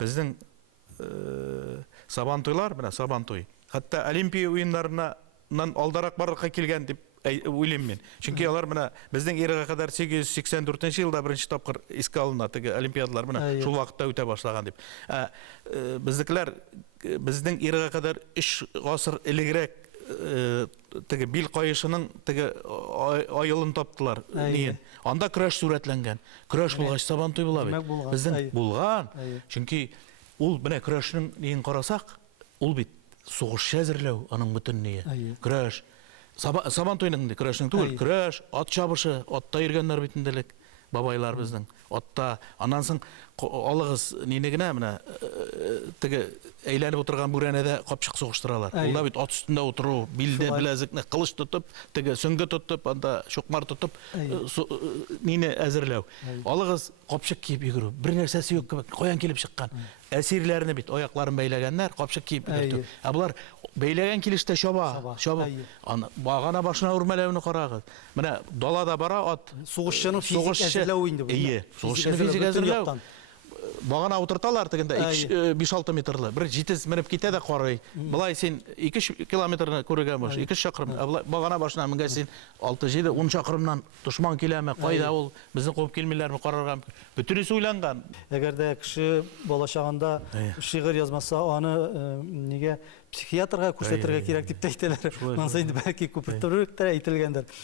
Біздің сабантойлар, мына сабантой. Хатта Олимпия ойындарынан алдарақ барлыққа келген деп ойлаймын мен. Чөнки алар мына біздің еріға қадар 884 жылда бірінші тапқыр еске алынады олимпиадалар мына шул вакытта өте башлаган деп. Біздікілер біздің еріға қадар 3 ғасыр илегрәк теге бил кайышының теге айылын таптылар. Неен? Анда көрәш сурәтләнгән. Көрәш булгач сабантой була бит. Безнең булган. Чөнки ул менә көрәшнең неен карасак, ул бит сугышчы әзерләү аның бөтен ние. Көрәш Сабантойның көрәшнең түгел, көрәш, ат чабышы, атта йөргәннәр бит инделек бабайлар безнең. Атта, аннан соң алыгыз нене генә менә теге әйләнеп утырган бүрәнәдә капчык сугыштыралар. Ул да бит ат өстендә утыру, билдә беләзекне кылыч тотып, теге сөңге тотып, анда шукмар тотып, нене әзерләү. Алыгыз капчык киеп йөгерү. Бер нәрсәсе юк кебек, каян килеп чыккан. Әсирләрне бит аякларын бәйләгәннәр, капчык киеп йөртү. Ә булар бәйләгән килештә чаба. Аны багана башына үрмәләүне карагыз. Менә далада бара ат, сугышчының физик әзерләү инде бу. Сугышчының физик әзерләү. Багана утырталар дегендә 5-6 метрлы. Бер җитез менеп китә дә карый. Булай син 2 километрны күргән баш, 2 чакрым. Багана башына менгән син 6-7 10 чакрымнан дошман киләме, кайда ул? Безне куып килмиләрме карарга? Бөтенесе уйланган. Әгәр дә кеше балачагында шигырь язмаса, аны нигә психиатрга күрсәтергә кирәк дип әйтәләр. Монсы инде бәлки күпертүрәк тә әйтелгәндер.